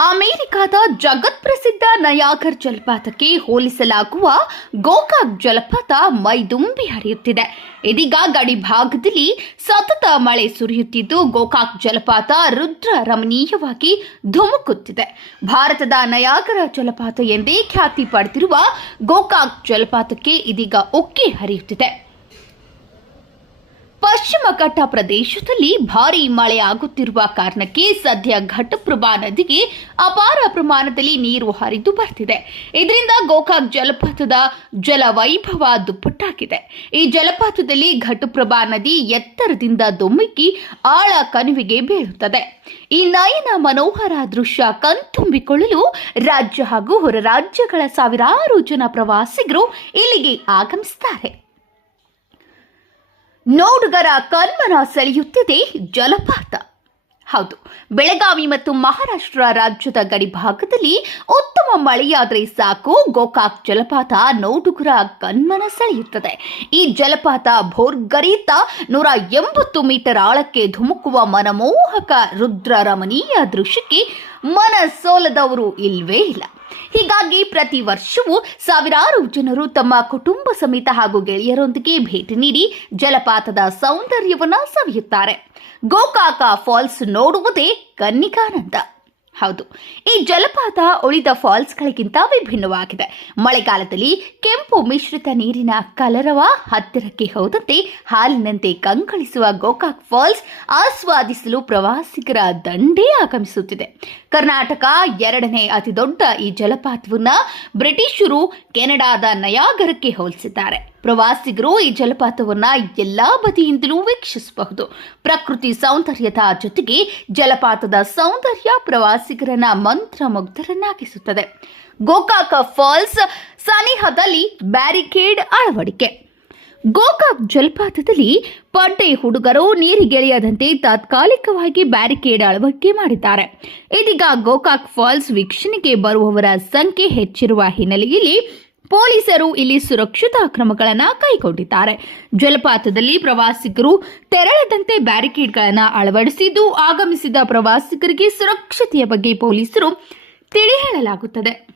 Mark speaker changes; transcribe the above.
Speaker 1: ಅಮೆರಿಕದ ಜಗತ್ಪ್ರಸಿದ್ಧ ನಯಾಗರ್ ಜಲಪಾತಕ್ಕೆ ಹೋಲಿಸಲಾಗುವ ಗೋಕಾಕ್ ಜಲಪಾತ ಮೈದುಂಬಿ ಹರಿಯುತ್ತಿದೆ. ಇದೀಗ ಗಡಿ ಭಾಗದಲ್ಲಿ ಸತತ ಮಳೆ ಸುರಿಯುತ್ತಿದ್ದು, ಗೋಕಾಕ್ ಜಲಪಾತ ರುದ್ರ ರಮಣೀಯವಾಗಿ ಧುಮುಕುತ್ತಿದೆ. ಭಾರತದ ನಯಾಗರ ಜಲಪಾತ ಎಂದೇ ಖ್ಯಾತಿ ಪಡೆದಿರುವ ಗೋಕಾಕ್ ಜಲಪಾತಕ್ಕೆ ಇದೀಗ ಉಕ್ಕಿ ಹರಿಯುತ್ತಿದೆ. ಪಶ್ಚಿಮ ಘಟ್ಟ ಪ್ರದೇಶದಲ್ಲಿ ಭಾರಿ ಮಳೆ ಆಗುತ್ತಿರುವ ಕಾರಣಕ್ಕೆ ಸದ್ಯ ಘಟಪ್ರಭಾ ನದಿಗೆ ಅಪಾರ ಪ್ರಮಾಣದಲ್ಲಿ ನೀರು ಹರಿದು ಬರ್ತಿದೆ. ಇದರಿಂದ ಗೋಕಾಕ್ ಜಲಪಾತದ ಜಲವೈಭವ ದುಪ್ಪಟ್ಟಾಗಿದೆ. ಈ ಜಲಪಾತದಲ್ಲಿ ಘಟಪ್ರಭಾ ನದಿ ಎತ್ತರದಿಂದ ಧುಮ್ಮಿಕ್ಕಿ ಆಳ ಕಣಿವೆಗೆ ಬೀಳುತ್ತದೆ. ಈ ನಯನ ಮನೋಹರ ದೃಶ್ಯ ಕಣ್ತುಂಬಿಕೊಳ್ಳಲು ರಾಜ್ಯ ಹಾಗೂ ಹೊರ ರಾಜ್ಯಗಳ ಸಾವಿರಾರು ಜನ ಪ್ರವಾಸಿಗರು ಇಲ್ಲಿಗೆ ಆಗಮಿಸುತ್ತಾರೆ. ನೋಡುಗರ ಕಣ್ಮನ ಸೆಳೆಯುತ್ತಿದೆ ಜಲಪಾತ. ಹೌದು, ಬೆಳಗಾವಿ ಮತ್ತು ಮಹಾರಾಷ್ಟ್ರ ರಾಜ್ಯದ ಗಡಿ ಭಾಗದಲ್ಲಿ ಉತ್ತಮ ಮಳೆಯಾದರೆ ಸಾಕು, ಗೋಕಾಕ್ ಜಲಪಾತ ನೋಡುಗರ ಕಣ್ಮನ ಸೆಳೆಯುತ್ತದೆ. ಈ ಜಲಪಾತ ಭೋರ್ಗರೀತ ನೂರ ಎಂಬತ್ತು ಮೀಟರ್ ಆಳಕ್ಕೆ ಧುಮುಕುವ ಮನಮೋಹಕ ರುದ್ರ ರಮಣೀಯ ದೃಶ್ಯಕ್ಕೆ ಮನ ಸೋಲದವರು ಇಲ್ವೇ ಇಲ್ಲ. ಹೀಗಾಗಿ ಪ್ರತಿ ವರ್ಷವೂ ಸಾವಿರಾರು ಜನರು ತಮ್ಮ ಕುಟುಂಬ ಸಮೇತ ಹಾಗೂ ಗೆಳೆಯರೊಂದಿಗೆ ಭೇಟಿ ನೀಡಿ ಜಲಪಾತದ ಸೌಂದರ್ಯವನ್ನು ಸವಿಯುತ್ತಾರೆ. ಗೋಕಾಕ ಫಾಲ್ಸ್ ನೋಡುವುದೇ ಕನ್ನಿಕಾನಂದ. ಹೌದು. ಈ ಜಲಪಾತ ಉಳಿದ ಫಾಲ್ಸ್ಗಳಿಗಿಂತ ವಿಭಿನ್ನವಾಗಿದೆ. ಮಳೆಗಾಲದಲ್ಲಿ ಕೆಂಪು ಮಿಶ್ರಿತ ನೀರಿನ ಕಲರವ ಹತ್ತಿರಕ್ಕೆ ಹೋದಂತೆ ಹಾಲಿನಂತೆ ಕಂಗಳಿಸುವ ಗೋಕಾಕ್ ಫಾಲ್ಸ್ ಆಸ್ವಾದಿಸಲು ಪ್ರವಾಸಿಗರ ದಂಡೇ ಆಗಮಿಸುತ್ತಿದೆ. ಕರ್ನಾಟಕ ಎರಡನೇ ಅತಿದೊಡ್ಡ ಈ ಜಲಪಾತವನ್ನ ಬ್ರಿಟಿಷರು ಕೆನಡಾದ ನಯಾಗರಕ್ಕೆ ಹೋಲಿಸಿದ್ದಾರೆ. ಪ್ರವಾಸಿಗರು ಈ ಜಲಪಾತವನ್ನು ಎಲ್ಲಾ ಬದಿಯಿಂದಲೂ ವೀಕ್ಷಿಸಬಹುದು. ಪ್ರಕೃತಿ ಸೌಂದರ್ಯದ ಜೊತೆಗೆ ಜಲಪಾತದ ಸೌಂದರ್ಯ ಪ್ರವಾಸಿಗರನ್ನ ಮಂತ್ರಮುಗ್ಧರನ್ನಾಗಿಸುತ್ತದೆ. ಗೋಕಾಕ ಫಾಲ್ಸ್ ಸನಿಹದಲ್ಲಿ ಬ್ಯಾರಿಕೇಡ್ ಅಳವಡಿಕೆ. ಗೋಕಾಕ್ ಜಲಪಾತದಲ್ಲಿ ಪಡ್ಡೆ ಹುಡುಗರು ನೀರಿಗೆಳೆಯದಂತೆ ತಾತ್ಕಾಲಿಕವಾಗಿ ಬ್ಯಾರಿಕೇಡ್ ಅಳವಡಿಕೆ ಮಾಡಿದ್ದಾರೆ. ಇದೀಗ ಗೋಕಾಕ್ ಫಾಲ್ಸ್ ವೀಕ್ಷಣೆಗೆ ಬರುವವರ ಸಂಖ್ಯೆ ಹೆಚ್ಚಿರುವ ಹಿನ್ನೆಲೆಯಲ್ಲಿ ಪೊಲೀಸರು ಇಲ್ಲಿ ಸುರಕ್ಷತಾ ಕ್ರಮಗಳನ್ನು ಕೈಗೊಂಡಿದ್ದಾರೆ. ಜಲಪಾತದಲ್ಲಿ ಪ್ರವಾಸಿಗರು ತೆರಳದಂತೆ ಬ್ಯಾರಿಕೇಡ್ಗಳನ್ನು ಅಳವಡಿಸಿದ್ದು, ಆಗಮಿಸಿದ ಪ್ರವಾಸಿಗರಿಗೆ ಸುರಕ್ಷತೆಯ ಬಗ್ಗೆ ಪೊಲೀಸರು ತಿಳಿ ಹೇಳಲಾಗುತ್ತದೆ.